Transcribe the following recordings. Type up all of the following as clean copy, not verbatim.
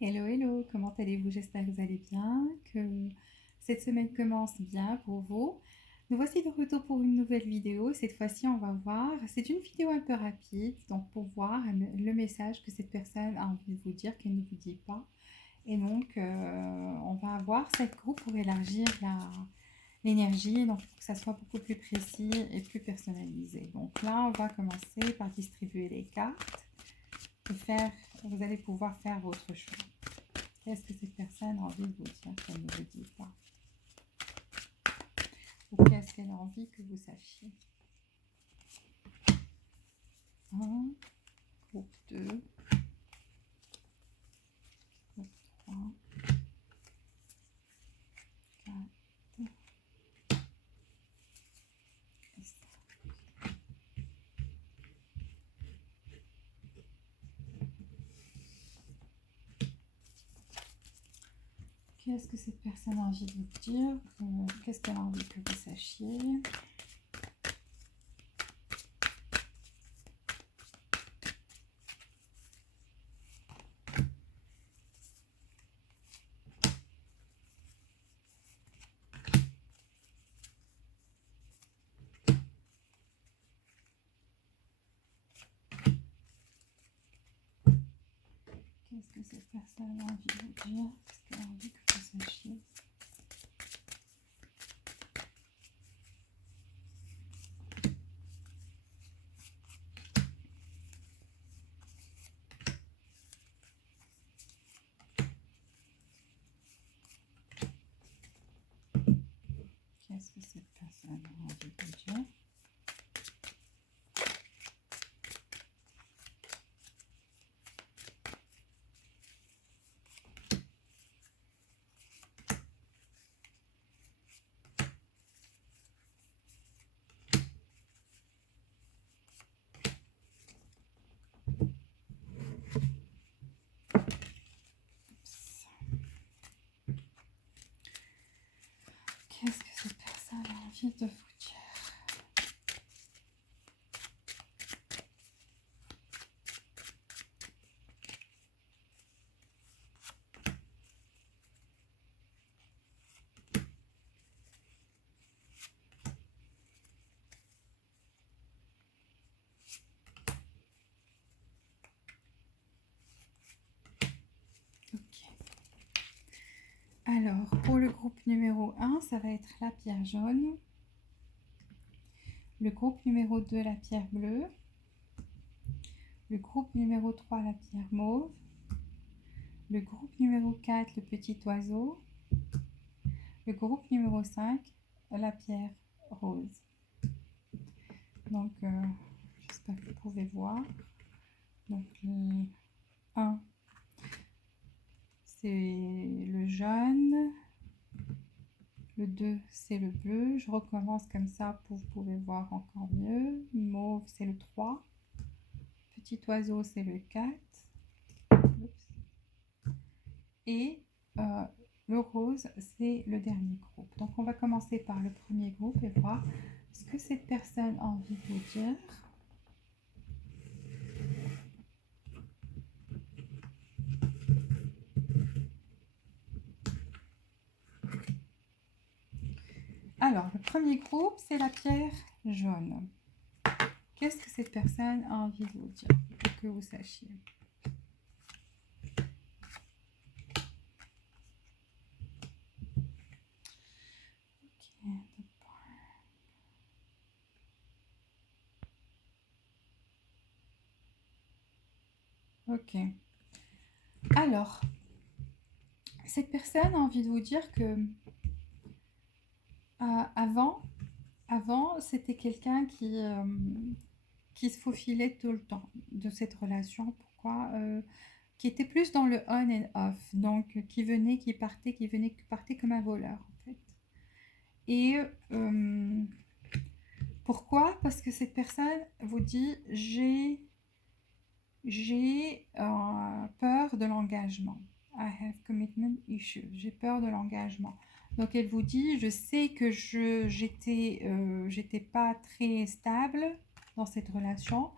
Hello, hello, comment allez-vous? J'espère que vous allez bien, que cette semaine commence bien pour vous. Nous voici de retour pour une nouvelle vidéo. Cette fois-ci, on va voir, c'est une vidéo un peu rapide, donc pour voir le message que cette personne a envie de vous dire, qu'elle ne vous dit pas. Et donc, on va avoir cette groupe pour élargir l'énergie, donc pour que ça soit beaucoup plus précis et plus personnalisé. Donc là, on va commencer par distribuer les cartes et faire, vous allez pouvoir faire votre choix. Qu'est-ce que cette personne a envie de vous dire qu'elle ne vous dit pas? Ou qu'est-ce qu'elle a envie que vous sachiez? Un, groupe 2, groupe 3, 4 et 5. Qu'est-ce que cette personne a envie de vous dire? Qu'est-ce qu'elle a envie que vous sachiez? Qu'est-ce que cette personne a envie de vous dire? Qu'est-ce qu'elle a envie que vous sachiez? Qu'est-ce que cette personne a envie de vous dire? Qu'est-ce que cette personne a envie de vous dire? Ok. Alors, pour le groupe numéro 1, ça va être la pierre jaune. Le groupe numéro 2, la pierre bleue. Le groupe numéro 3, la pierre mauve. Le groupe numéro 4, le petit oiseau. Le groupe numéro 5, la pierre rose. Donc, j'espère que vous pouvez voir. Donc, le 1, c'est le jaune. Le 2, c'est le bleu. Je recommence comme ça pour que vous pouvez voir encore mieux. Mauve, c'est le 3. Petit oiseau, c'est le 4. Et le rose, c'est le dernier groupe. Donc, on va commencer par le premier groupe et voir ce que cette personne a envie de vous dire. Alors, le premier groupe, c'est la pierre jaune. Qu'est-ce que cette personne a envie de vous dire pour que vous sachiez? Ok. Alors, cette personne a envie de vous dire que avant, c'était quelqu'un qui se faufilait tout le temps de cette relation. Pourquoi? Qui était plus dans le on and off, donc qui venait, qui partait, qui venait, qui partait comme un voleur en fait. Et pourquoi? Parce que cette personne vous dit j'ai peur de l'engagement. I have commitment issues. J'ai peur de l'engagement. Donc elle vous dit, je sais que j'étais pas très stable dans cette relation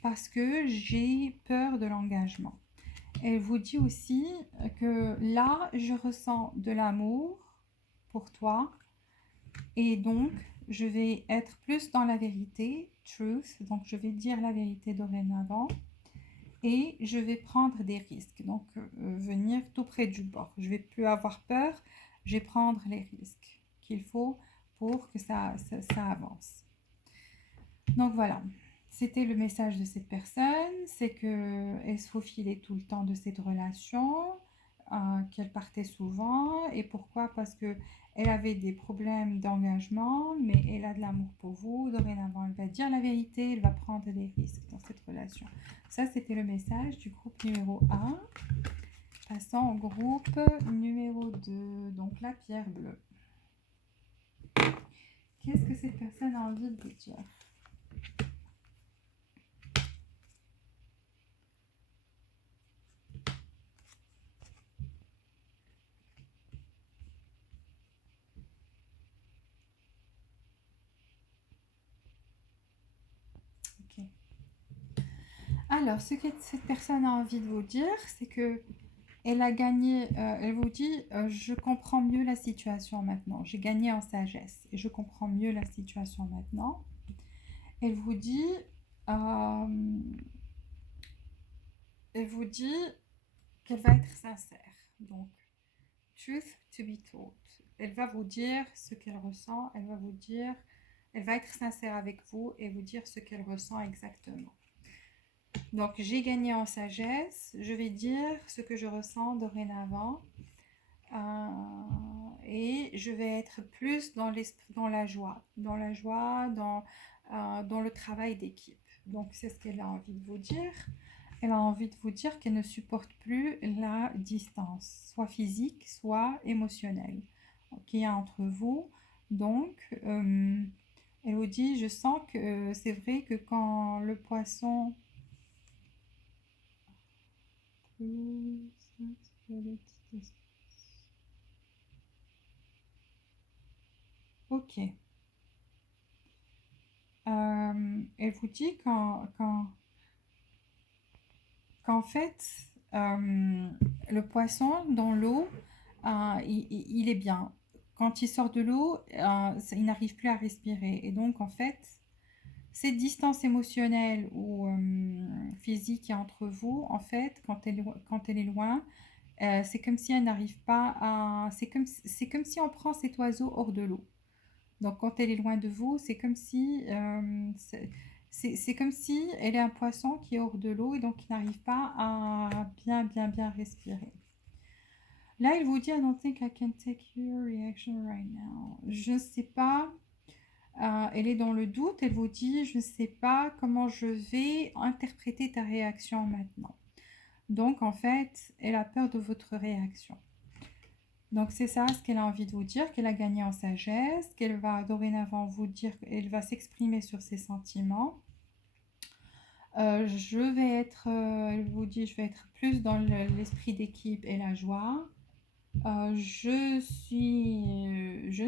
parce que j'ai peur de l'engagement. Elle vous dit aussi que là, je ressens de l'amour pour toi et donc je vais être plus dans la vérité, truth, donc je vais dire la vérité dorénavant et je vais prendre des risques, donc venir tout près du bord. Je vais plus avoir peur, je vais prendre les risques qu'il faut pour que ça avance. Donc voilà, c'était le message de cette personne, c'est qu'elle se faufilait tout le temps de cette relation, qu'elle partait souvent. Et pourquoi? Parce que elle avait des problèmes d'engagement, mais elle a de l'amour pour vous. Dorénavant, elle va dire la vérité, elle va prendre des risques dans cette relation. Ça, c'était le message du groupe numéro 1. Passons au groupe numéro 2, donc la pierre bleue. Qu'est-ce que cette personne a envie de vous dire? Ok. Alors, ce que cette personne a envie de vous dire, c'est que elle a gagné, elle vous dit, je comprends mieux la situation maintenant. J'ai gagné en sagesse et je comprends mieux la situation maintenant. Elle vous dit, euh, elle vous dit qu'elle va être sincère. Donc, truth to be told. Elle va vous dire ce qu'elle ressent. Elle va vous dire, elle va être sincère avec vous et vous dire ce qu'elle ressent exactement. Donc, j'ai gagné en sagesse. Je vais dire ce que je ressens dorénavant. Et je vais être plus dans la joie, dans le travail d'équipe. Donc, c'est ce qu'elle a envie de vous dire. Elle a envie de vous dire qu'elle ne supporte plus la distance, soit physique, soit émotionnelle, qu'il y a entre vous. Donc, elle vous dit, je sens que c'est vrai que quand le poisson... Ok. Elle vous dit qu'en fait, le poisson dans l'eau, il est bien. Quand il sort de l'eau, il n'arrive plus à respirer. Et donc, en fait, cette distance émotionnelle ou physique qu'il y a entre vous, en fait, quand elle est loin, c'est comme si elle n'arrive pas à... C'est comme si on prend cet oiseau hors de l'eau. Donc, quand elle est loin de vous, c'est comme si... c'est comme si elle est un poisson qui est hors de l'eau et donc qui n'arrive pas à bien respirer. Là, il vous dit, I don't think I can take your reaction right now. Je ne sais pas, elle est dans le doute, elle vous dit, je ne sais pas comment je vais interpréter ta réaction maintenant. Donc, en fait, elle a peur de votre réaction. Donc, c'est ça ce qu'elle a envie de vous dire, qu'elle a gagné en sagesse, qu'elle va dorénavant vous dire, elle va s'exprimer sur ses sentiments. Elle vous dit, je vais être plus dans l'esprit d'équipe et la joie. Je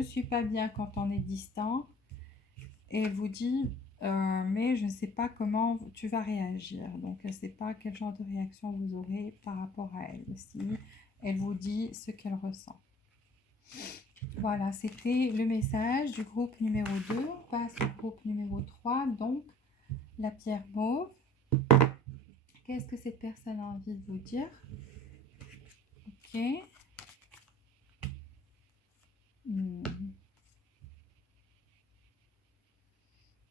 suis pas bien quand on est distant. Et elle vous dit, mais je ne sais pas comment tu vas réagir. Donc, elle ne sait pas quel genre de réaction vous aurez par rapport à elle. Si elle vous dit ce qu'elle ressent. Voilà, c'était le message du groupe numéro 2. On passe au groupe numéro 3, donc la pierre mauve. Qu'est-ce que cette personne a envie de vous dire? Ok. Mm.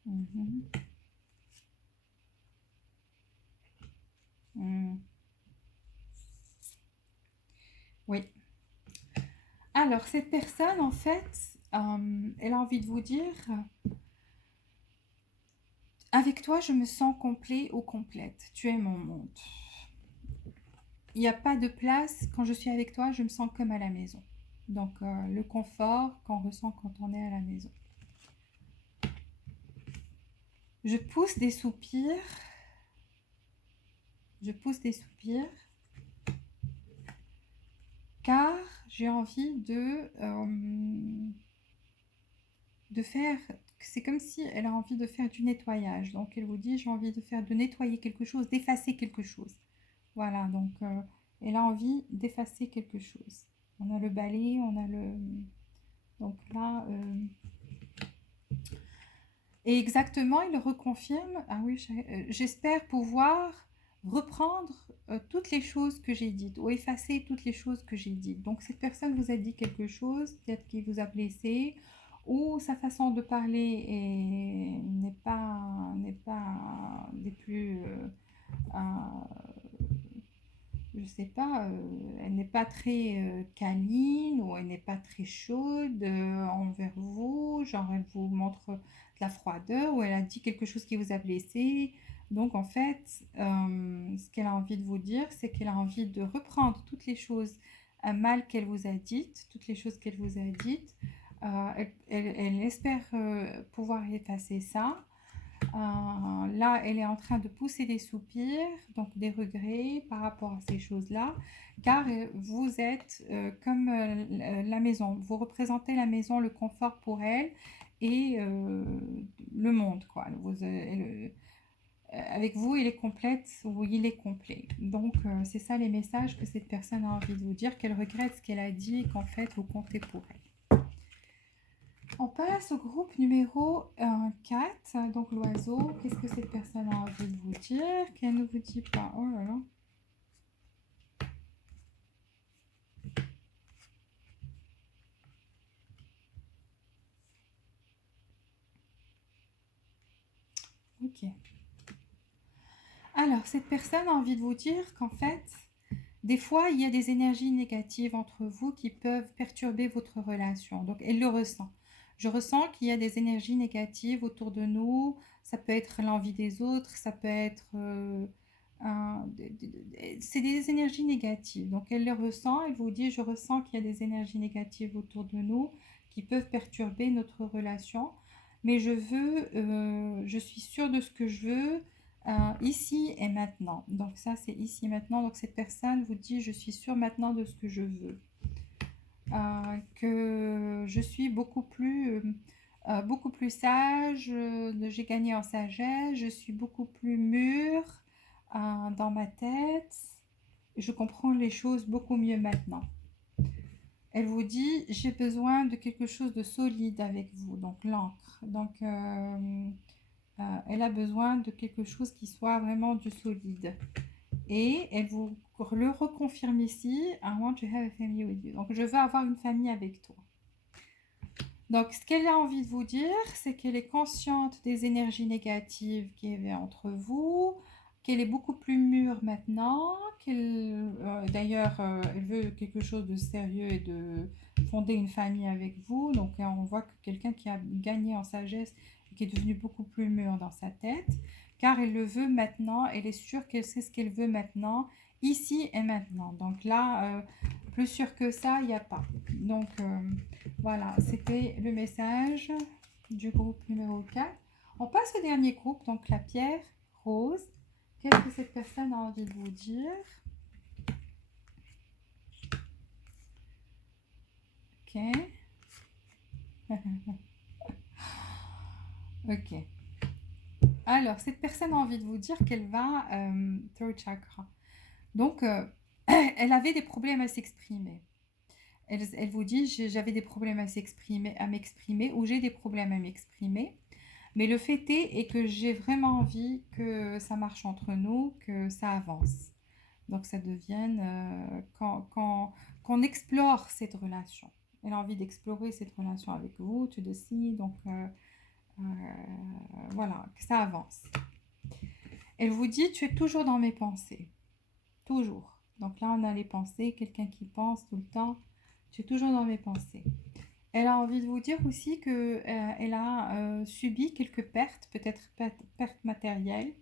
Mhm. Mm. Oui. Alors, cette personne, en fait, elle a envie de vous dire, avec toi, je me sens complet ou complète. Tu es mon monde. Il n'y a pas de place. Quand je suis avec toi, je me sens comme à la maison. Donc, le confort qu'on ressent quand on est à la maison. Je pousse des soupirs. Je pousse des soupirs. Car j'ai envie de faire... C'est comme si elle a envie de faire du nettoyage. Donc, elle vous dit, j'ai envie de nettoyer quelque chose, d'effacer quelque chose. Voilà, donc elle a envie d'effacer quelque chose. On a le balai, on a le... Donc là, et exactement, il reconfirme. Ah oui, j'espère pouvoir reprendre toutes les choses que j'ai dites ou effacer toutes les choses que j'ai dites. Donc cette personne vous a dit quelque chose, peut-être qu'il vous a blessé, ou sa façon de parler n'est pas des plus je sais pas, elle n'est pas très câline ou elle n'est pas très chaude envers vous, genre elle vous montre de la froideur ou elle a dit quelque chose qui vous a blessé. Donc en fait, ce qu'elle a envie de vous dire, c'est qu'elle a envie de reprendre toutes les choses mal qu'elle vous a dites, toutes les choses qu'elle vous a dites. Elle espère pouvoir effacer ça. Là, elle est en train de pousser des soupirs, donc des regrets par rapport à ces choses-là, car vous êtes comme la maison, vous représentez la maison, le confort pour elle et le monde, quoi. Avec vous, il est complète ou il est complet. Donc, c'est ça les messages que cette personne a envie de vous dire, qu'elle regrette ce qu'elle a dit et qu'en fait, vous comptez pour elle. On passe au groupe numéro 4, donc l'oiseau. Qu'est-ce que cette personne a envie de vous dire? Qu'elle ne vous dit pas. Oh là là. Ok. Alors, cette personne a envie de vous dire qu'en fait, des fois, il y a des énergies négatives entre vous qui peuvent perturber votre relation. Donc, elle le ressent. Je ressens qu'il y a des énergies négatives autour de nous. Ça peut être l'envie des autres, ça peut être... c'est des énergies négatives. Donc, elle le ressent. Elle vous dit, je ressens qu'il y a des énergies négatives autour de nous qui peuvent perturber notre relation. Mais je suis sûre de ce que je veux ici et maintenant. Donc ça, c'est ici et maintenant. Donc cette personne vous dit, je suis sûre maintenant de ce que je veux. Que je suis beaucoup plus sage, j'ai gagné en sagesse, je suis beaucoup plus mûre dans ma tête. Je comprends les choses beaucoup mieux maintenant. Elle vous dit, j'ai besoin de quelque chose de solide avec vous, donc l'encre. Donc, elle a besoin de quelque chose qui soit vraiment du solide. Et elle vous le reconfirme ici, I want to have a family with you. Donc, je veux avoir une famille avec toi. Donc, ce qu'elle a envie de vous dire, c'est qu'elle est consciente des énergies négatives qu'il y avait entre vous, qu'elle est beaucoup plus mûre maintenant, d'ailleurs, elle veut quelque chose de sérieux et de fonder une famille avec vous. Donc, on voit que quelqu'un qui a gagné en sagesse et qui est devenu beaucoup plus mûr dans sa tête, car elle le veut maintenant, elle est sûre qu'elle sait ce qu'elle veut maintenant, ici et maintenant. Donc là, plus sûr que ça, il n'y a pas. Donc, voilà, c'était le message du groupe numéro 4. On passe au dernier groupe, donc la pierre rose. Qu'est-ce que cette personne a envie de vous dire? Ok. Ok. Alors, cette personne a envie de vous dire qu'elle va throat chakra. Donc, elle avait des problèmes à s'exprimer. Elle vous dit, j'avais des problèmes à m'exprimer, ou j'ai des problèmes à m'exprimer. Mais le fait est que j'ai vraiment envie que ça marche entre nous, que ça avance. Donc ça devienne qu'on explore cette relation. Elle a envie d'explorer cette relation avec vous, tu décides, donc euh, voilà, que ça avance. Elle vous dit, tu es toujours dans mes pensées, toujours. Donc là, on a les pensées, quelqu'un qui pense tout le temps, tu es toujours dans mes pensées. Elle a envie de vous dire aussi qu'elle a subi quelques pertes, peut-être pertes matérielles.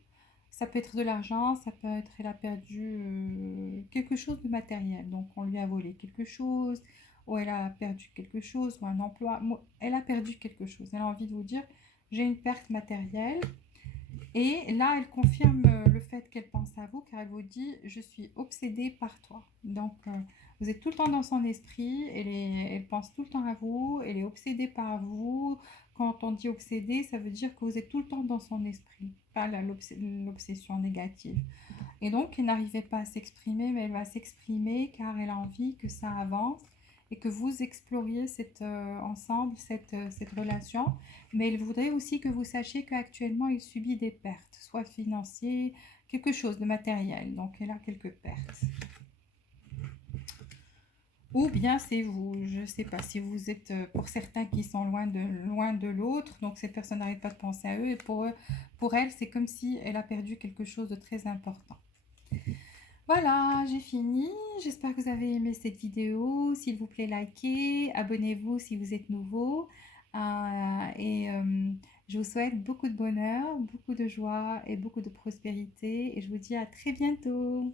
Ça peut être de l'argent, ça peut être elle a perdu quelque chose de matériel. Donc on lui a volé quelque chose, ou elle a perdu quelque chose, ou un emploi. Elle a perdu quelque chose. Elle a envie de vous dire, j'ai une perte matérielle. Et là, elle confirme le le fait qu'elle pense à vous, car elle vous dit: «Je suis obsédée par toi». Donc, vous êtes tout le temps dans son esprit, elle pense tout le temps à vous, elle est obsédée par vous. Quand on dit obsédée, ça veut dire que vous êtes tout le temps dans son esprit, pas l'obsession négative. Et donc, elle n'arrivait pas à s'exprimer, mais elle va s'exprimer car elle a envie que ça avance et que vous exploriez ensemble cette relation. Mais elle voudrait aussi que vous sachiez qu'actuellement, il subit des pertes, soit financières, quelque chose de matériel. Donc, elle a quelques pertes. Ou bien c'est vous, je ne sais pas si vous êtes, pour certains qui sont loin de l'autre, donc cette personne n'arrête pas de penser à eux, et pour elle, c'est comme si elle a perdu quelque chose de très important. Voilà, j'ai fini. J'espère que vous avez aimé cette vidéo. S'il vous plaît, likez, abonnez-vous si vous êtes nouveau. Je vous souhaite beaucoup de bonheur, beaucoup de joie et beaucoup de prospérité. Et je vous dis à très bientôt.